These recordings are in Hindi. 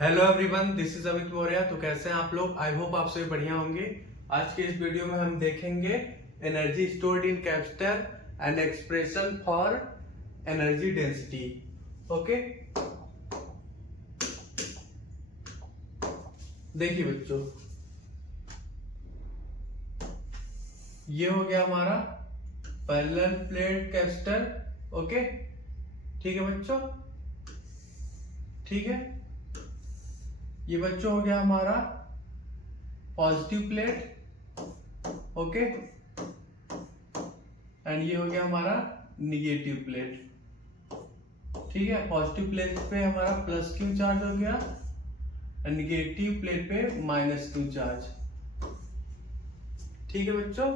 Hello everyone, this is Amit Maurya. तो कैसे हैं आप लोग? आई होप आप सभी बढ़िया होंगे। आज के इस वीडियो में हम देखेंगे energy stored in capacitor and expression for energy density. Okay, देखिए बच्चों, ये हो गया हमारा पैरेलल प्लेट कैपेसिटर। ओके, ठीक है बच्चों, ठीक है। ये बच्चों हो गया हमारा पॉजिटिव प्लेट। ओके, एंड ये हो गया हमारा निगेटिव प्लेट। ठीक है, पॉजिटिव प्लेट पे हमारा प्लस क्यू चार्ज हो गया एंड निगेटिव प्लेट पे माइनस क्यू चार्ज। ठीक है बच्चों,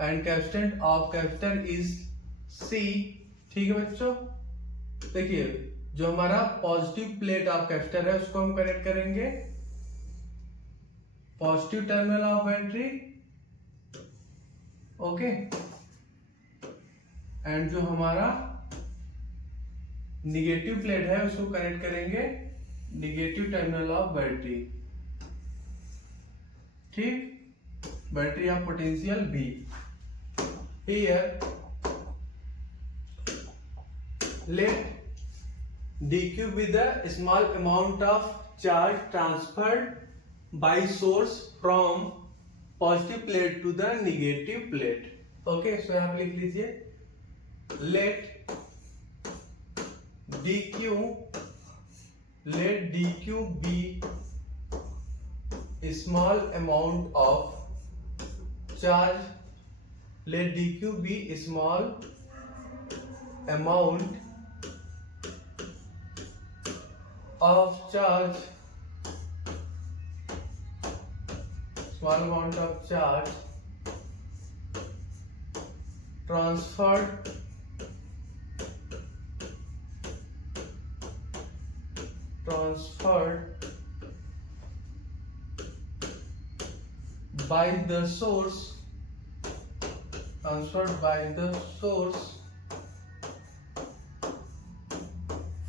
and capacitance of capacitor is C. ठीक है बच्चों, देखिए जो हमारा पॉजिटिव प्लेट ऑफ कैपेसिटर है उसको हम कनेक्ट करेंगे positive terminal of battery. Okay, and जो हमारा निगेटिव प्लेट है उसको कनेक्ट करेंगे निगेटिव टर्मिनल ऑफ बैटरी। ठीक, battery of potential V। Here let dq with a small amount of charge transferred by source from positive plate to the negative plate. Okay, so यहाँ पे लिख लीजिए let dq be a small amount of charge. Let dq be a small amount of charge, small amount of charge transferred by the source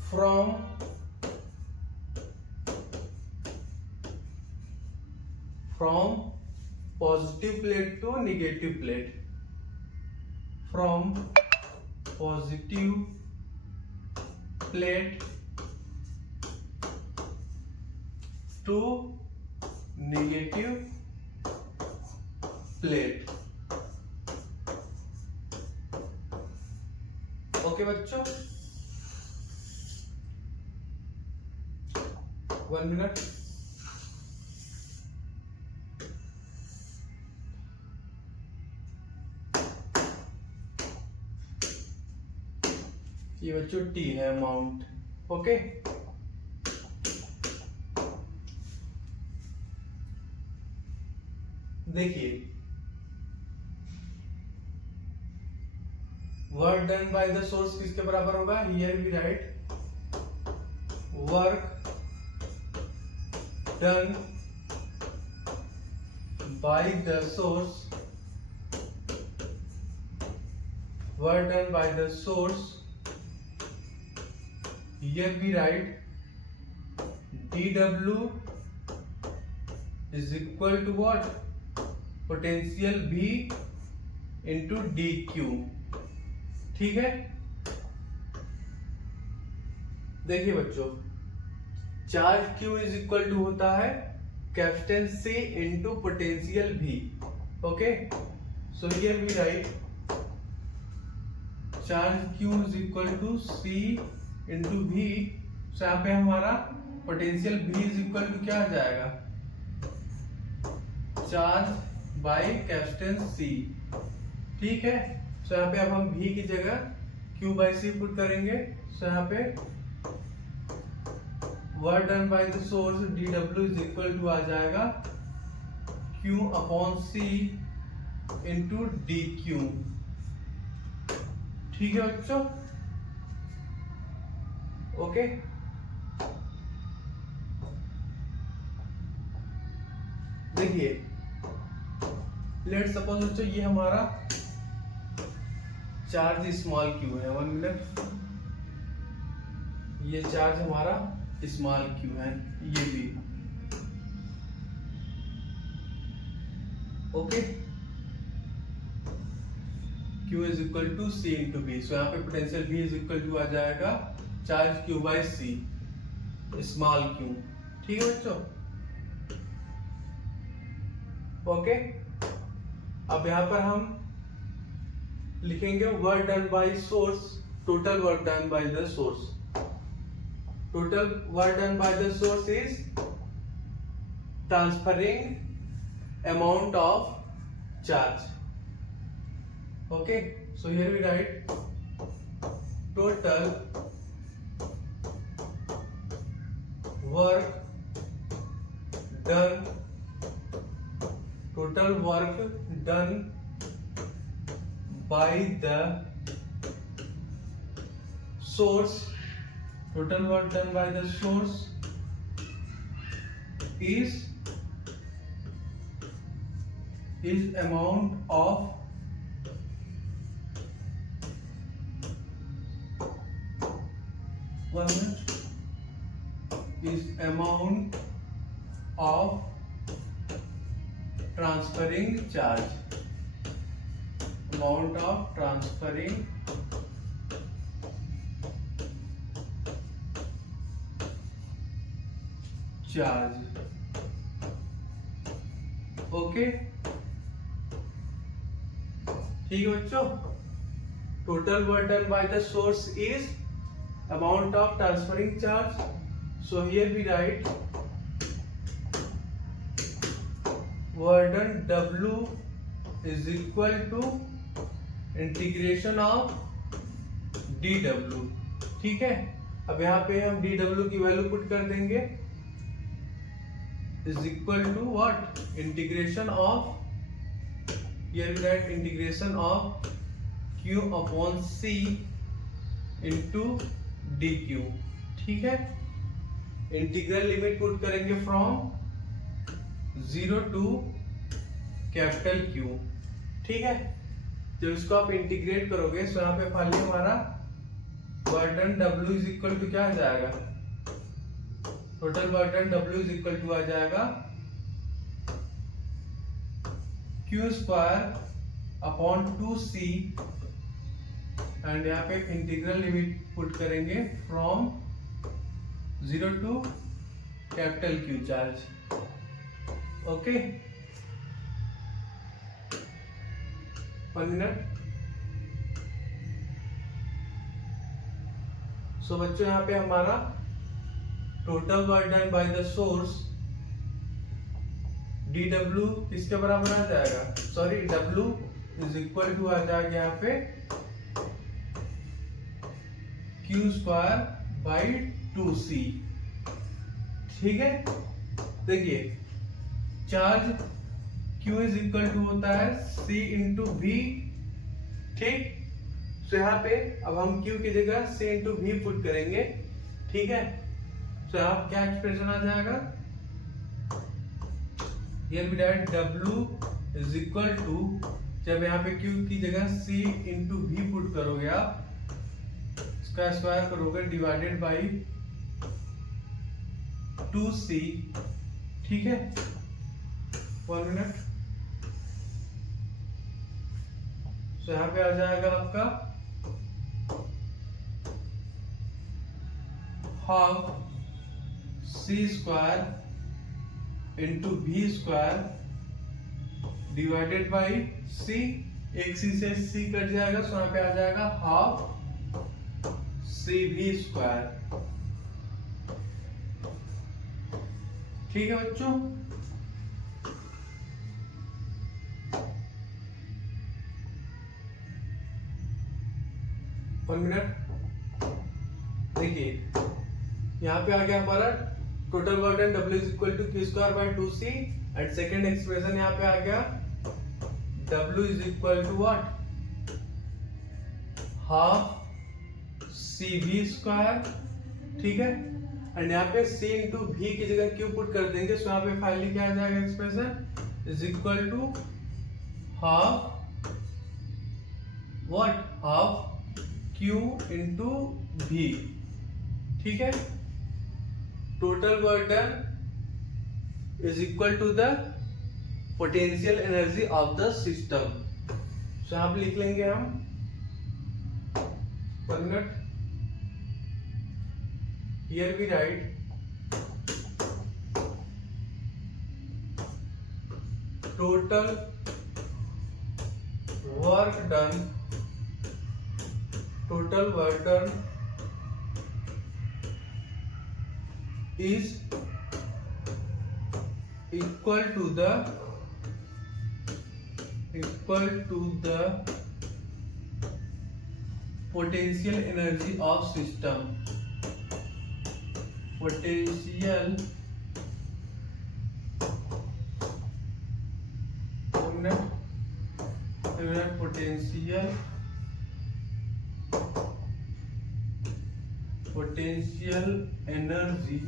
from positive plate to negative plate, from positive plate to negative plate। Okay बच्चों, 1 मिनट। ये बच्चों T है अमाउंट। ओके, देखिए work done by the source किसके बराबर होगा? Here we write work done by the source, work done by the source. Here we write dW is equal to what? Potential V into dQ। ठीक है, देखिए बच्चों, charge Q is equal to होता है capacitance C into potential V। Okay, so here we write charge Q is equal to C into V। सो यहाँ पे हमारा potential V is equal to क्या आ जाएगा? Charge by capacitance C। ठीक है, सो यहाँ पे अब हम V की जगह Q बाय C पुट करेंगे। सो यहाँ पे work done by the source dW is equal to आ जाएगा Q upon C into dQ। ठीक है बच्चों, ओके। देखिए लेट सपोज बच्चों ये हमारा चार्ज स्मॉल क्यू है। 1 मिनट, ये चार्ज हमारा स्मॉल क्यू है ये भी। Okay, Q is equal to C into B. So यहाँ पे potential V is equal to आ जाएगा charge Q by C small Q. ठीक है बच्चों, ओके। अब यहाँ पर हम लिखेंगे work done by source, total work done by the source. Total work done by the source is transferring amount of charge. Okay, so here we write total work done, total work done by the source, total work done by the source is amount of is amount of transferring charge, amount of transferring charge। Okay, ठीक है बच्चों। Total work done by the source is amount of transferring charge. So here we write work done W is equal to integration of dW। ठीक है, अब यहाँ पे हम dW की वैल्यू पुट कर देंगे, is equal to what, integration of, here we write integration of Q upon C into dq। ठीक है, इंटीग्रल लिमिट पुट करेंगे फ्रॉम 0 टू कैपिटल Q। ठीक है, जब इसको आप इंटीग्रेट करोगे तो यहाँ पे फाइनली हमारा work done W is equal to क्या आ जाएगा, total work done W is equal to आ जाएगा Q square upon 2C, and यहाँ पे इंटीग्रल लिमिट पुट करेंगे from 0 to capital Q charge. Okay, 1 minute. So बच्चों यहाँ पे हमारा total work done by the source dW किसके बराबर आ जाएगा, sorry W is equal to आ जाएगा यहाँ पे Q स्क्वायर बाई 2C। ठीक है, देखिए charge Q is equal to होता है C इंटू V। ठीक, तो यहाँ पे अब हम Q की जगह C इंटू V पुट करेंगे। ठीक है, तो आप क्या एक्सप्रेशन आ जाएगा, here we write W is equal to, जब यहाँ पे Q की जगह C इंटू V पुट करोगे आप, इसका स्क्वायर करोगे डिवाइडेड बाई 2C। ठीक है, 1 मिनट। तो यहाँ पे आ जाएगा आपका half C square into V square divided by C। एक C से C कट जाएगा, तो यहाँ पे आ जाएगा हाफ CV स्क्वायर। ठीक है बच्चों, वन मिनट। देखिए यहाँ पे आ गया हमारा total work done W is equal to Q square by 2C, and second expression यहाँ पे आ गया W is equal to what, half CV square. ठीक है, एंड यहाँ पे C इंटू V की जगह Q पुट कर देंगे, सो यहाँ पे फाइनली क्या आ जाएगा expression is equal to half what, half Q into V। ठीक है, total burden is equal to the potential energy of the system. So यहाँ पे लिख लेंगे हम 1 minute. Here we write total work done is equal to the potential energy of system। potential energy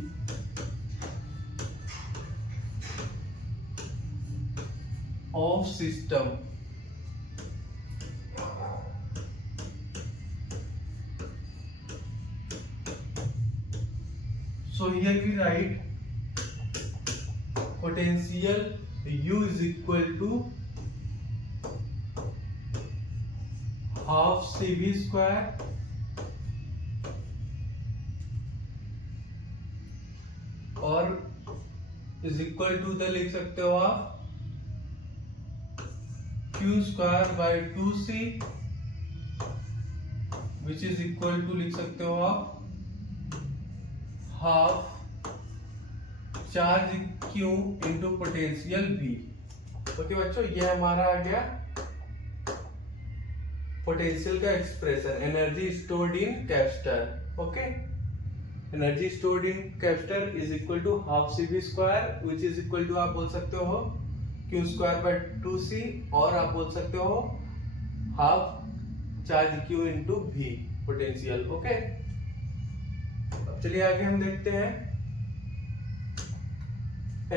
of system। So here we write potential U is equal to half CV square और इज इक्वल टू द लिख सकते हो आप Q square by 2C which is equal to लिख सकते हो आप half charge Q into potential V। Okay बच्चों, ये हमारा आ गया पोटेंशियल का expression, energy stored in capacitor. Okay, energy stored in capacitor is equal to half CV square which is equal to आप बोल सकते हो Q स्क्वायर बाय 2C और आप बोल सकते हो half charge Q into V potential. Okay, अब चलिए आगे हम देखते हैं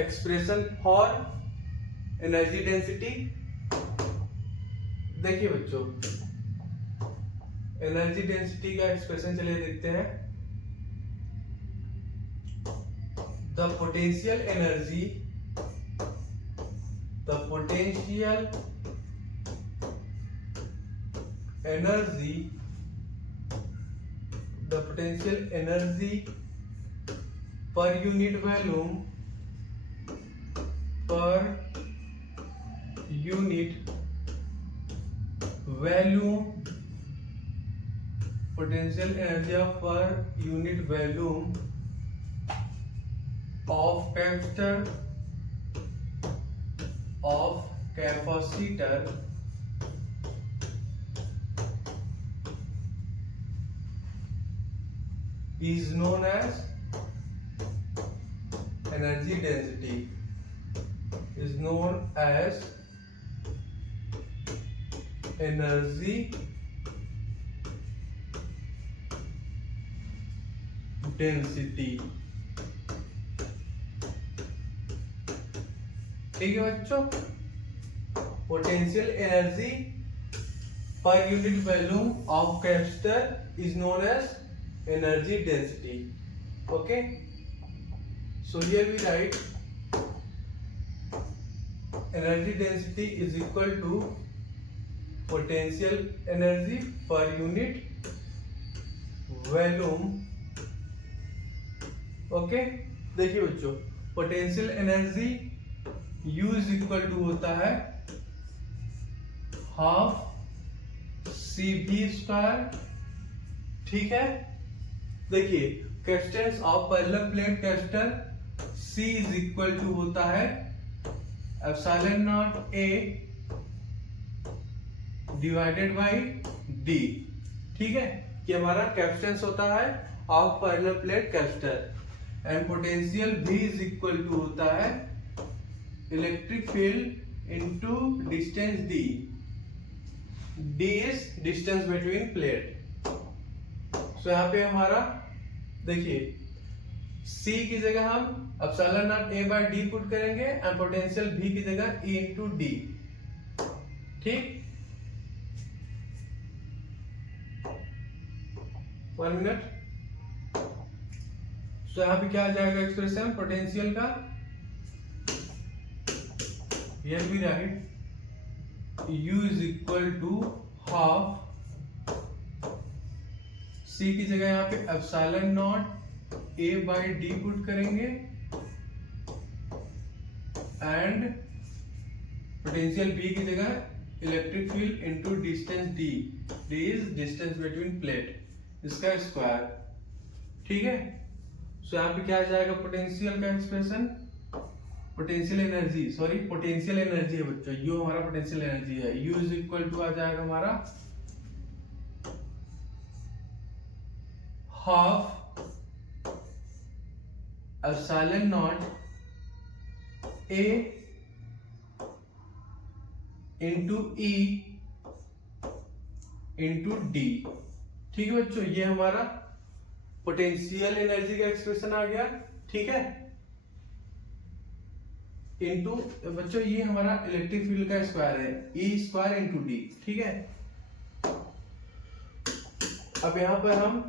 एक्सप्रेशन फॉर एनर्जी डेंसिटी। देखिए बच्चों, एनर्जी डेंसिटी का एक्सप्रेशन चलिए देखते हैं। The potential energy per unit volume potential energy per unit volume of capacitor is known as energy density, is known as energy density। ठीक है बच्चों, potential energy per unit volume of capacitor is known as energy density. Okay, so here we write energy density is equal to potential energy per unit volume. Okay, देखिए बच्चों, potential energy U is equal to होता है हाफ CV स्क्वायर। ठीक है, देखिए capacitance of parallel plate capacitor C is equal to होता है epsilon naught A divided by D। ठीक है, कि हमारा कैपेसिटेंस होता है of parallel plate capacitor and potential V is equal to होता है electric field into distance D। D is distance between plate. So यहाँ पे हमारा देखिए C की जगह हम epsilon naught A by D put करेंगे एंड पोटेंशियल V की जगह E इंटू D। ठीक, 1 मिनट। सो यहाँ पे क्या आ जाएगा एक्सप्रेशन पोटेंशियल का, here we write U is equal to half, C की जगह यहाँ पे epsilon naught A by D put करेंगे एंड पोटेंशियल B की जगह electric field into distance D, D is distance between plate, इसका स्क्वायर। ठीक है, सो यहाँ पे क्या आ जाएगा पोटेंशियल का expression, potential energy, sorry potential energy है बच्चों, यू हमारा पोटेंशियल एनर्जी है, यू इज इक्वल टू आ जाएगा हमारा half epsilon not a into E into D. ठीक है बच्चों, ये हमारा पोटेंशियल एनर्जी का एक्सप्रेशन आ गया। ठीक है, इंटू बच्चों ये हमारा इलेक्ट्रिक फील्ड का स्क्वायर है, ई स्क्वायर इंटू डी। ठीक है, अब यहाँ पर हम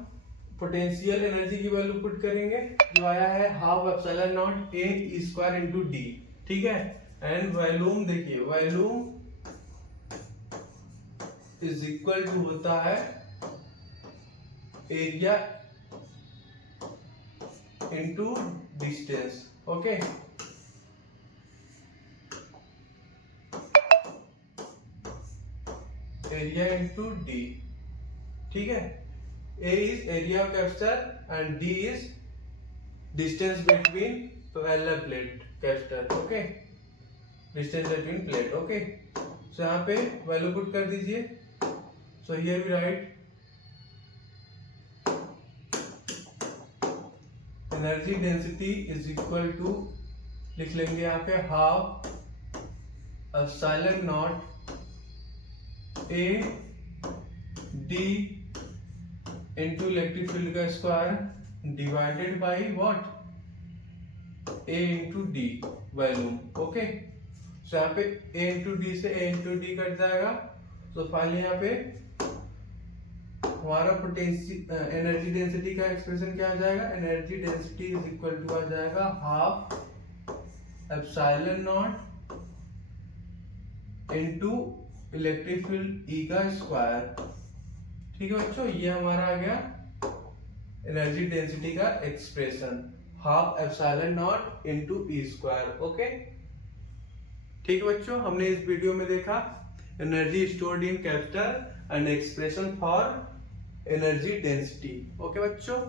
पोटेंशियल एनर्जी की वैल्यू पुट करेंगे, जो आया है half epsilon not a E square into D. ठीक है, एंड वॉल्यूम देखिए, वॉल्यूम इज इक्वल टू होता है area into distance. Okay, area into D. ठीक है, A is area of capsule and D is distance between parallel plate capsule. Okay, distance between plate. Okay, so यहाँ पे वैल्यू पुट कर दीजिए। So here we write energy density is equal to, लिख लेंगे यहाँ पे half epsilon naught A D into electric field का square divided by what A into D volume. Okay, so यहाँ पे ए इंटू डी से ए इंटू डी कट जाएगा, तो फाइनली यहाँ पे हमारा पोटेंशियल एनर्जी डेंसिटी का एक्सप्रेशन क्या आ जाएगा, energy density is equal to आ जाएगा half epsilon naught into electric field E का स्क्वायर। ठीक है बच्चों, ये हमारा आ गया एनर्जी डेंसिटी का expression, half epsilon naught into E square. Okay, ठीक है बच्चों, हमने इस वीडियो में देखा energy stored in capacitor and expression for energy density. Okay बच्चों।